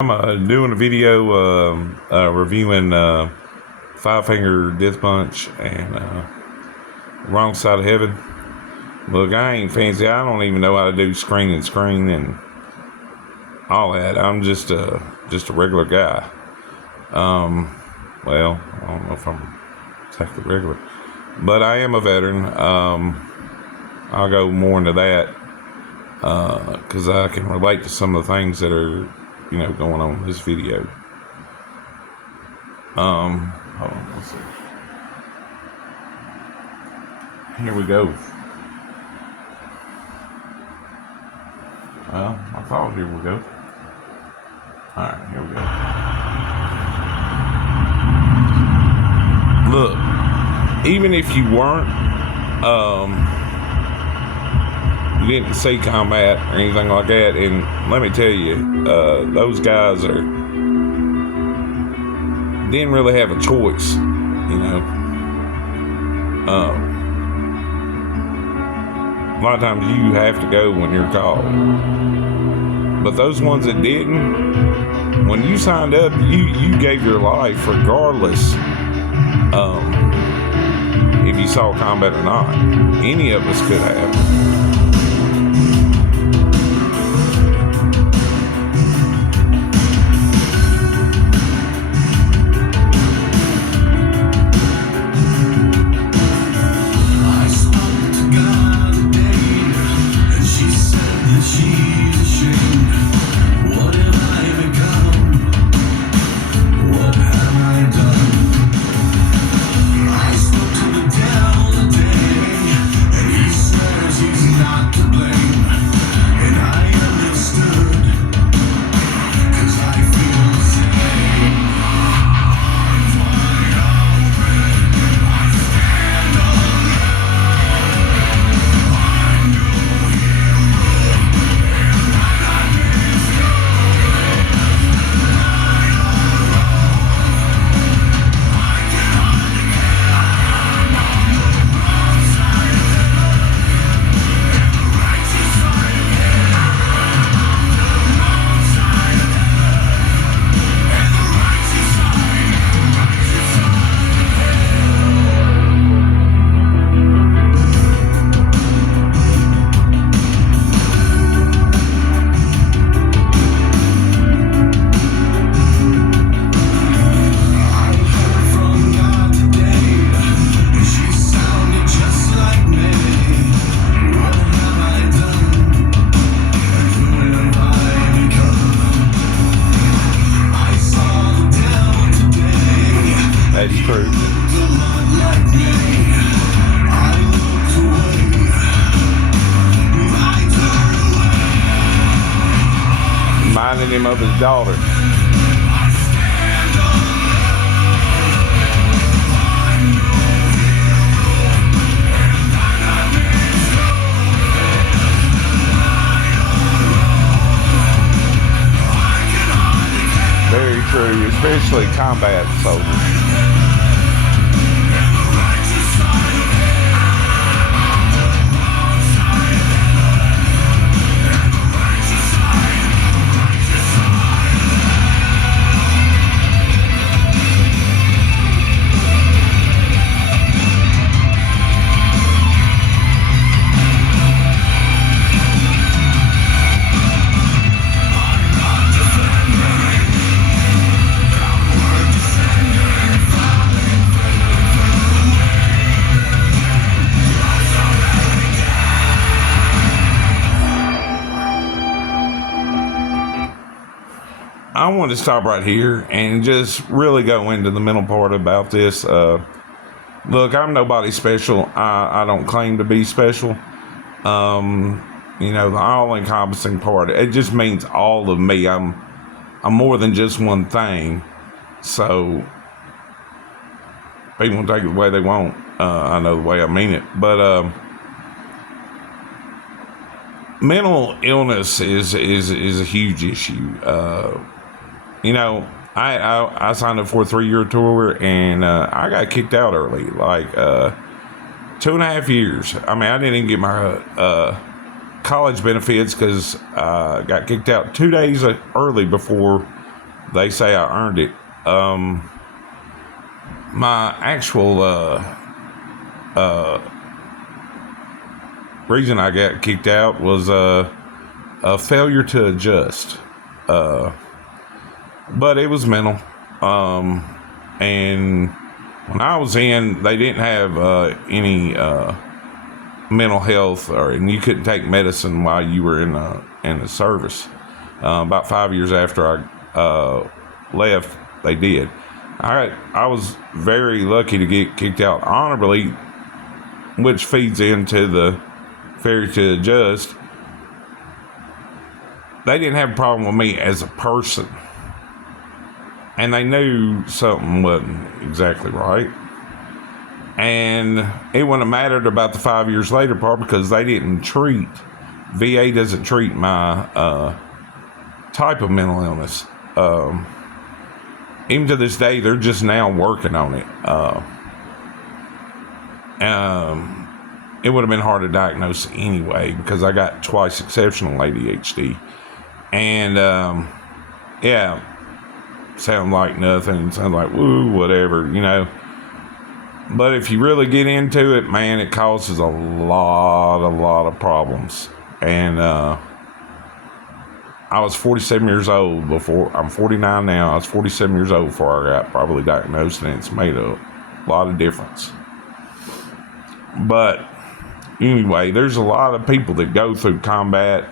I'm doing a video reviewing Five Finger Death Punch and Wrong Side of Heaven. Look, I ain't fancy. I don't even know how to do screen and all that. I'm just a regular guy. Well, I don't know if I'm exactly regular, but I am a veteran. I'll go more into that because I can relate to some of the things that are going on in this video. Hold on, let's see. Here we go. Well, I thought here we go. Alright, here we go. Look, even if you weren't, you didn't see combat or anything like that, and let me tell you, those guys didn't really have a choice, a lot of times you have to go when you're called. But those ones that didn't, when you signed up, you gave your life regardless if you saw combat or not. Any of us could have. That's true. Reminding him of his daughter. Very true, especially combat soldiers. I want to stop right here and just really go into the mental part about this. Look, I'm nobody special. I don't claim to be special. The all-encompassing part, it just means all of me. I'm more than just one thing. So people can take it the way they want. I know the way I mean it. But mental illness is a huge issue. I signed up for a 3-year tour, and I got kicked out early, like 2.5 years. I mean, I didn't even get my college benefits because I got kicked out 2 days early before they say I earned it. My actual reason I got kicked out was a failure to adjust. But it was mental. And when I was in, they didn't have any mental health, and you couldn't take medicine while you were in the service. About 5 years after I left, they did. I was very lucky to get kicked out honorably, which feeds into the failure to adjust. They didn't have a problem with me as a person, and they knew something wasn't exactly right. And it wouldn't have mattered about the 5 years later part, because they didn't treat, VA doesn't treat my type of mental illness. Even to this day, they're just now working on it. It would have been hard to diagnose anyway, because I got twice exceptional ADHD. And yeah, sound like nothing, sound like woo, whatever, But if you really get into it, man, it causes a lot of problems. And I was 47 years old before, I'm 49 now, I was 47 years old before I got probably diagnosed, and it's made a lot of difference. But anyway, there's a lot of people that go through combat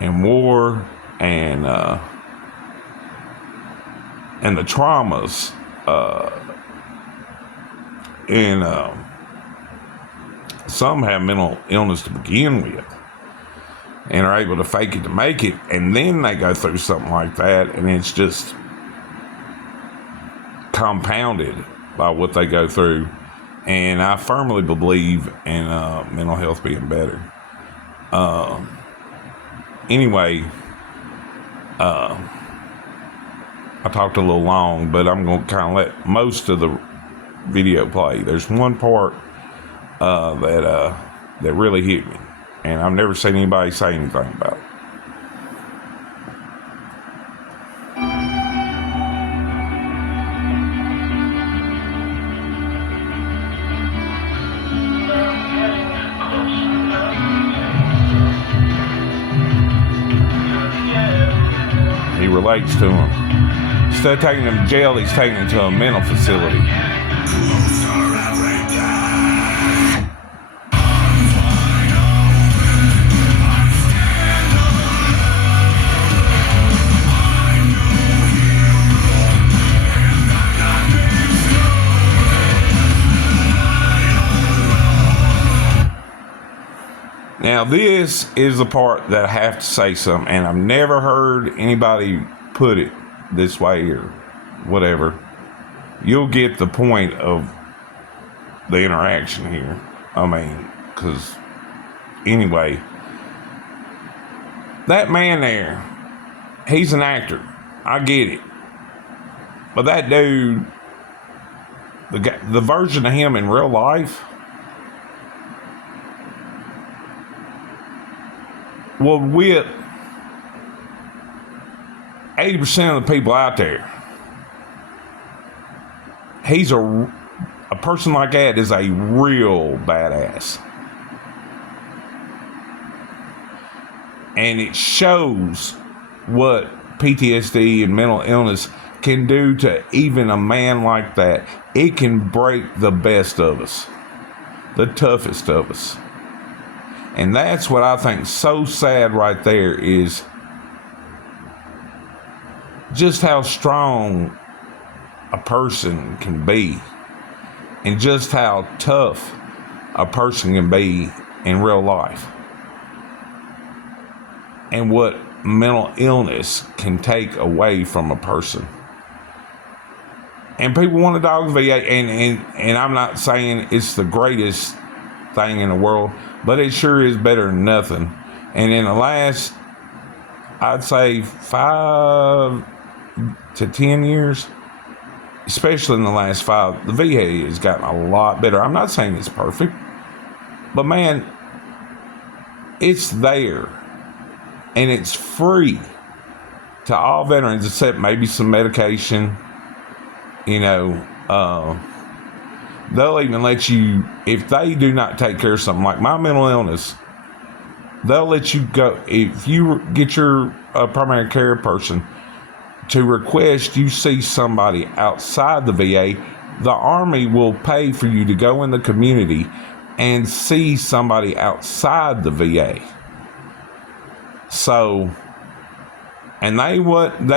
and war and the traumas, and some have mental illness to begin with and are able to fake it to make it, and then they go through something like that, and it's just compounded by what they go through. And I firmly believe in mental health being better. Anyway, I talked a little long, but I'm going to kind of let most of the video play. There's one part that really hit me, and I've never seen anybody say anything about it. He relates to him. Instead of taking him to jail, he's taking him to a mental facility. Now, this is the part that I have to say something, and I've never heard anybody put it this way or whatever. You'll get the point of the interaction here. I mean, because anyway, that man there, he's an actor. I get it. But that dude, the version of him in real life, will whip 80% of the people out there. He's a person like that is a real badass. And it shows what PTSD and mental illness can do to even a man like that. It can break the best of us, the toughest of us. And that's what I think so sad right there, is just how strong a person can be, and just how tough a person can be in real life, and what mental illness can take away from a person. And people want to dog VA, and I'm not saying it's the greatest thing in the world, but it sure is better than nothing. And in the last, I'd say 5 to 10 years, especially in the last 5, the VA has gotten a lot better. I'm not saying it's perfect, but man, it's there, and it's free to all veterans except maybe some medication. You know, they'll even let you, if they do not take care of something like my mental illness, they'll let you go. If you get your primary care person to request you see somebody outside the VA, the Army will pay for you to go in the community and see somebody outside the VA. So, and they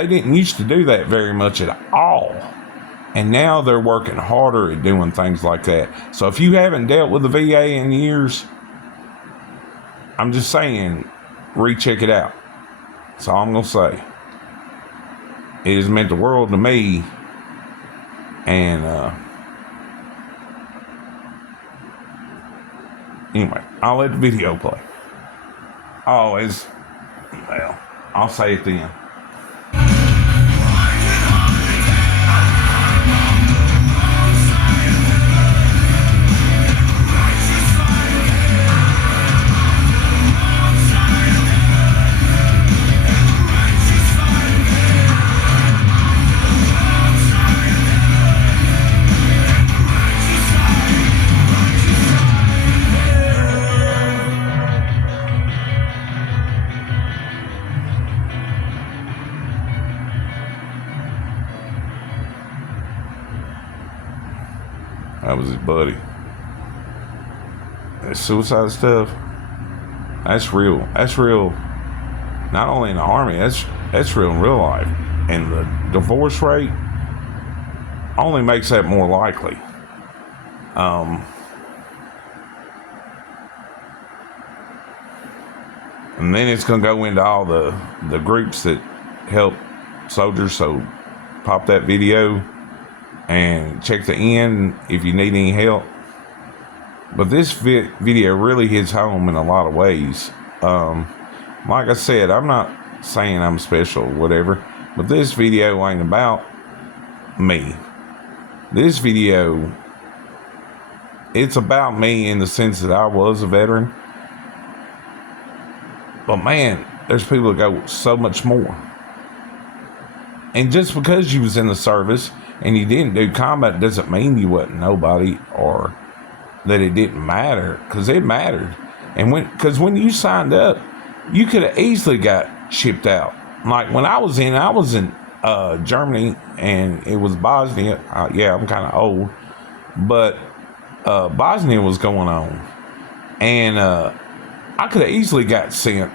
didn't used to do that very much at all. And now they're working harder at doing things like that. So if you haven't dealt with the VA in years, I'm just saying, recheck it out. That's all I'm going to say. It has meant the world to me. And anyway, I'll let the video play. Well, I'll say it then. That was his buddy. That suicide stuff, that's real. That's real. Not only in the Army, that's real in real life. And the divorce rate only makes that more likely. And then it's going to go into all the groups that help soldiers. So pop that video and check the end if you need any help. But this video really hits home in a lot of ways. Like I said, I'm not saying I'm special or whatever, but this video ain't about me. This video, it's about me in the sense that I was a veteran. But man, there's people that go so much more. And just because you was in the service and you didn't do combat doesn't mean you wasn't nobody or that it didn't matter, because it mattered. And when you signed up, you could have easily got shipped out. Like when I was in Germany, and it was Bosnia. Yeah, I'm kind of old, but Bosnia was going on, and I could have easily got sent.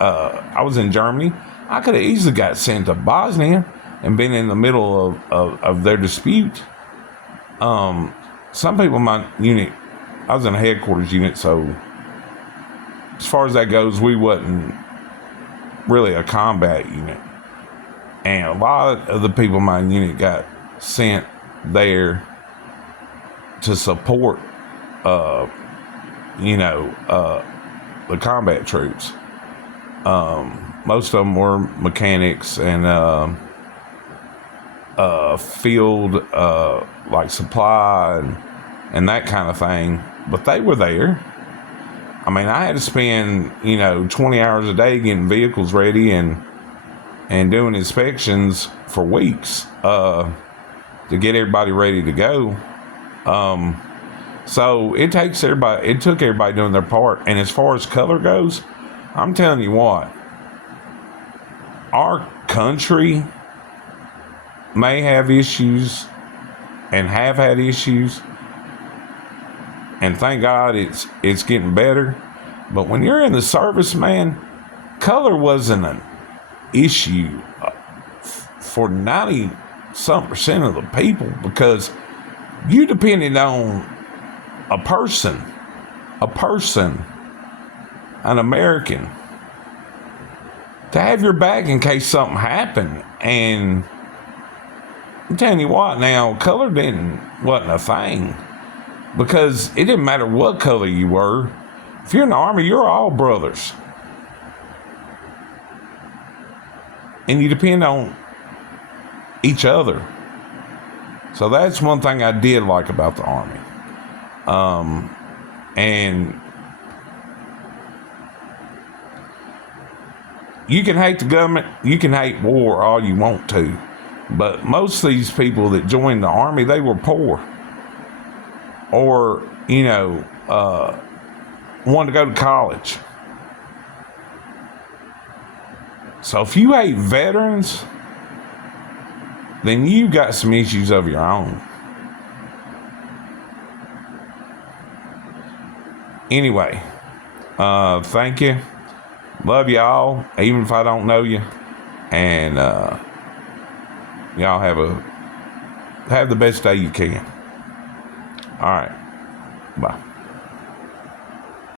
I was in Germany. I could have easily got sent to Bosnia and been in the middle of their dispute. Some people in my unit, I was in a headquarters unit, so as far as that goes, we wasn't really a combat unit. And a lot of the people in my unit got sent there to support, the combat troops. Most of them were mechanics and field, like supply and that kind of thing. But they were there. I mean, I had to spend, 20 hours a day getting vehicles ready and doing inspections for weeks to get everybody ready to go. So it took everybody doing their part. And as far as color goes, I'm telling you what, our country may have issues and have had issues, and thank God it's getting better. But when you're in the service, man, color wasn't an issue for 90-some% of the people, because you depended on a person, an American, to have your back in case something happened. And I'm telling you what, now, color wasn't a thing, because it didn't matter what color you were. If you're in the Army, you're all brothers. And you depend on each other. So that's one thing I did like about the Army. And you can hate the government, you can hate war all you want to, but most of these people that joined the army, they were poor, or wanted to go to college. So if you hate veterans, then you got some issues of your own. Anyway, thank you. Love y'all, even if I don't know you. And y'all have the best day you can. All right. Bye.